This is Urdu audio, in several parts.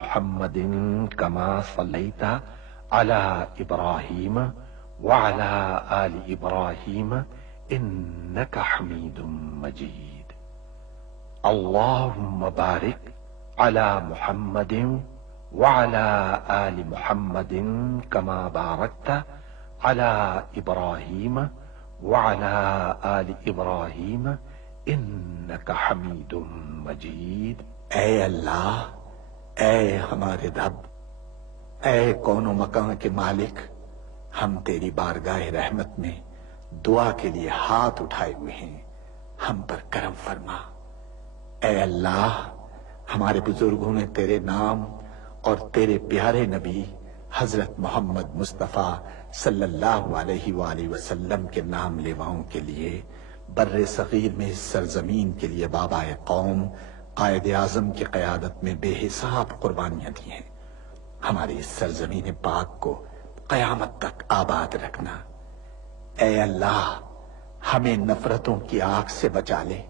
محمد كما صليت على إبراهيم وعلى آل إبراهيم إنك حميد مجيد. اللهم بارك على محمد وعلى آل محمد كما باركت على إبراهيم وعلى آل إبراهيم إنك حميد مجيد. اے اللہ، اے ہمارے رب، اے کون و مکان کے مالک، ہم تیری بارگاہ رحمت میں دعا کے لیے ہاتھ اٹھائے ہوئے ہیں، ہم پر کرم فرما۔ اے اللہ، ہمارے بزرگوں نے تیرے نام اور تیرے پیارے نبی حضرت محمد مصطفیٰ صلی اللہ علیہ وآلہ وسلم کے نام لیواؤں کے لیے بر صغیر میں اس سرزمین کے لیے بابا قوم قائد اعظم کی قیادت میں بے حساب قربانیاں دی ہیں۔ ہماری اس سرزمین پاک کو قیامت تک آباد رکھنا۔ اے اللہ، ہمیں نفرتوں کی آگ سے بچا لے،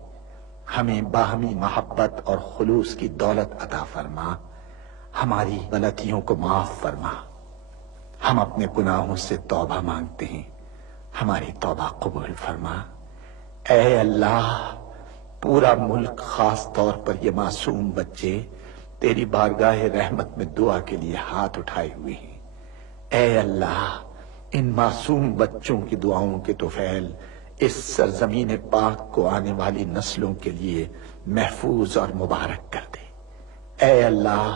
ہمیں باہمی محبت اور خلوص کی دولت عطا فرما، ہماری غلطیوں کو معاف فرما۔ ہم اپنے گناہوں سے توبہ مانگتے ہیں، ہماری توبہ قبول فرما۔ اے اللہ، پورا ملک، خاص طور پر یہ معصوم بچے تیری بارگاہ رحمت میں دعا کے لیے ہاتھ اٹھائے ہوئے ہیں۔ اے اللہ، ان معصوم بچوں کی دعاؤں کے طفیل اس سرزمین پاک کو آنے والی نسلوں کے لیے محفوظ اور مبارک کر دے۔ اے اللہ،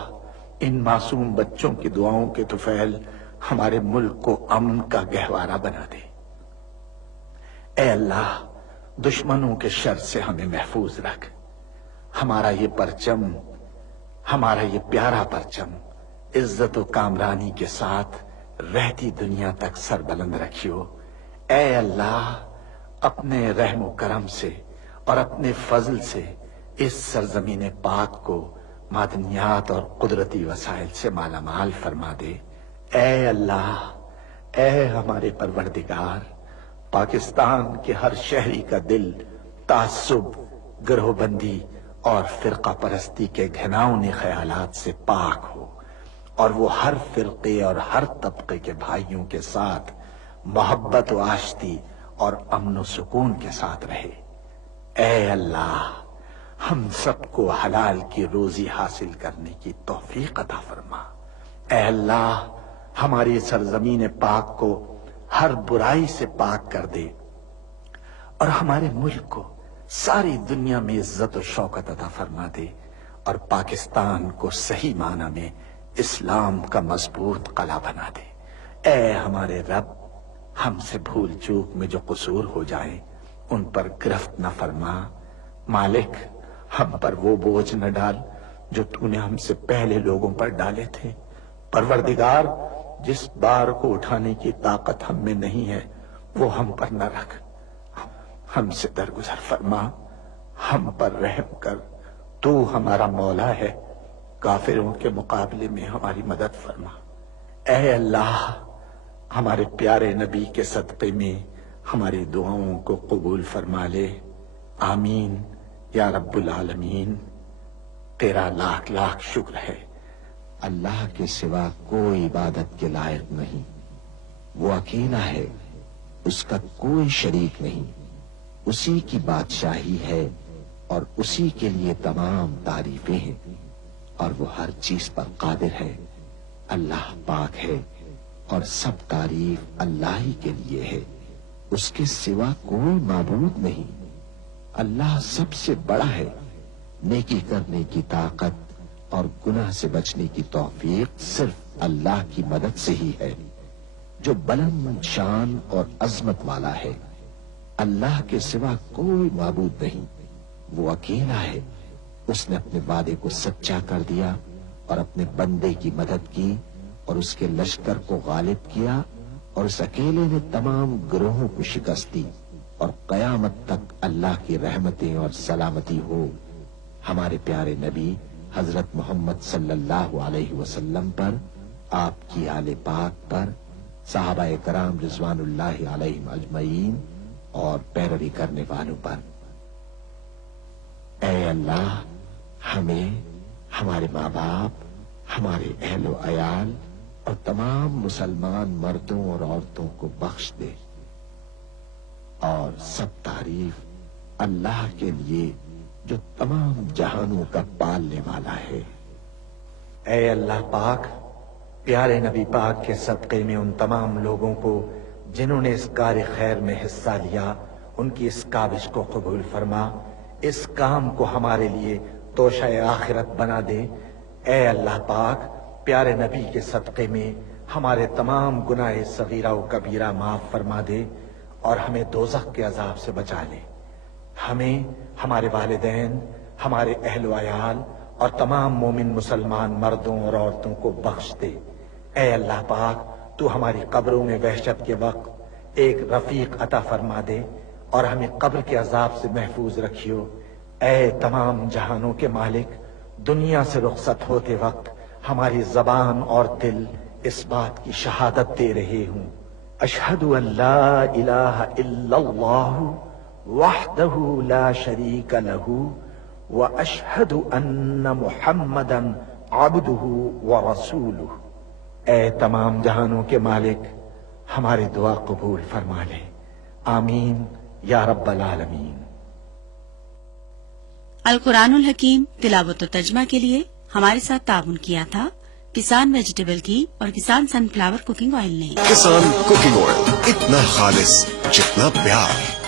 ان معصوم بچوں کی دعاؤں کے طفیل ہمارے ملک کو امن کا گہوارہ بنا دے۔ اے اللہ، دشمنوں کے شر سے ہمیں محفوظ رکھ۔ ہمارا یہ پرچم، ہمارا یہ پیارا پرچم عزت و کامرانی کے ساتھ رہتی دنیا تک سربلند رکھیو۔ اے اللہ، اپنے رحم و کرم سے اور اپنے فضل سے اس سرزمین پاک کو معدنیات اور قدرتی وسائل سے مالا مال فرما دے۔ اے اللہ، اے ہمارے پروردگار، پاکستان کے ہر شہری کا دل تعصب، گروہ بندی اور فرقہ پرستی کے گھناؤنے خیالات سے پاک ہو، اور وہ ہر فرقے اور ہر طبقے کے بھائیوں کے ساتھ محبت و آشتی اور امن و سکون کے ساتھ رہے۔ اے اللہ، ہم سب کو حلال کی روزی حاصل کرنے کی توفیق عطا فرما۔ اے اللہ، ہماری سرزمین پاک کو ہر برائی سے پاک کر دے، اور ہمارے ملک کو ساری دنیا میں عزت و شوکت عطا فرما دے، اور پاکستان کو صحیح معنی میں اسلام کا مضبوط قلعہ بنا دے۔ اے ہمارے رب، ہم سے بھول چوک میں جو قصور ہو جائیں ان پر گرفت نہ فرما۔ مالک، ہم پر وہ بوجھ نہ ڈال جو تو نے ہم سے پہلے لوگوں پر ڈالے تھے۔ پروردگار، جس بار کو اٹھانے کی طاقت ہم میں نہیں ہے وہ ہم پر نہ رکھ، ہم سے درگزر فرما، ہم پر رحم کر۔ تو ہمارا مولا ہے، کافروں کے مقابلے میں ہماری مدد فرما۔ اے اللہ، ہمارے پیارے نبی کے صدقے میں ہماری دعاؤں کو قبول فرما لے۔ آمین یا رب العالمین۔ تیرا لاکھ لاکھ شکر ہے۔ اللہ کے سوا کوئی عبادت کے لائق نہیں، وہ اکیلا ہے، اس کا کوئی شریک نہیں، اسی کی بادشاہی ہے اور اسی کے لیے تمام تعریفیں ہیں، اور وہ ہر چیز پر قادر ہے۔ اللہ پاک ہے اور سب تعریف اللہ ہی کے لیے ہے، اس کے سوا کوئی معبود نہیں۔ اللہ سب سے بڑا ہے، نیکی کرنے کی طاقت اور گناہ سے بچنے کی توفیق صرف اللہ کی مدد سے ہی ہے، جو بلند شان اور عظمت والا ہے۔ اللہ کے سوا کوئی معبود نہیں، وہ اکیلا ہے، اس نے اپنے وعدے کو سچا کر دیا اور اپنے بندے کی مدد کی اور اس کے لشکر کو غالب کیا، اور اس اکیلے نے تمام گروہوں کو شکست دی، اور قیامت تک اللہ کی رحمتیں اور سلامتی ہو ہمارے پیارے نبی حضرت محمد صلی اللہ علیہ وسلم پر، آپ کی آل پاک پر، صحابہ کرام رضوان اللہ علیہم اجمعین اور پیروی کرنے والوں پر۔ اے اللہ، ہمیں، ہمارے ماں باپ، ہمارے اہل و عیال اور تمام مسلمان مردوں اور عورتوں کو بخش دے، اور سب تعریف اللہ کے لیے جو تمام جہانوں کا پالنے والا ہے۔ اے اللہ پاک، پیارے نبی پاک کے صدقے میں ان تمام لوگوں کو جنہوں نے اس کار خیر میں حصہ لیا، ان کی اس کاوش کو قبول فرما، اس کام کو ہمارے لیے توشہ آخرت بنا دے۔ اے اللہ پاک، پیارے نبی کے صدقے میں ہمارے تمام گناہ صغیرہ و کبیرہ معاف فرما دے اور ہمیں دوزخ کے عذاب سے بچا لے۔ ہمیں، ہمارے والدین، ہمارے اہل و عیال اور تمام مومن مسلمان مردوں اور عورتوں کو بخش دے۔ اے اللہ پاک، تو ہماری قبروں میں وحشت کے وقت ایک رفیق عطا فرما دے اور ہمیں قبر کے عذاب سے محفوظ رکھیو۔ اے تمام جہانوں کے مالک، دنیا سے رخصت ہوتے وقت ہماری زبان اور دل اس بات کی شہادت دے رہے ہوں، اشہد ان لا الہ الا اللہ وحدہ لا شریک لہ واشہد ان محمدا عبدہ ورسولہ۔ اے تمام جہانوں کے مالک، ہماری دعا قبول فرما لے، آمین یا رب العالمین۔ القرآن الحکیم تلاوت و ترجمہ کے لیے ہمارے ساتھ تعاون کیا تھا کسان ویجیٹیبل کی اور کسان سن فلاور کوکنگ آئل نے۔ کسان کوکنگ آئل، اتنا خالص جتنا پیار۔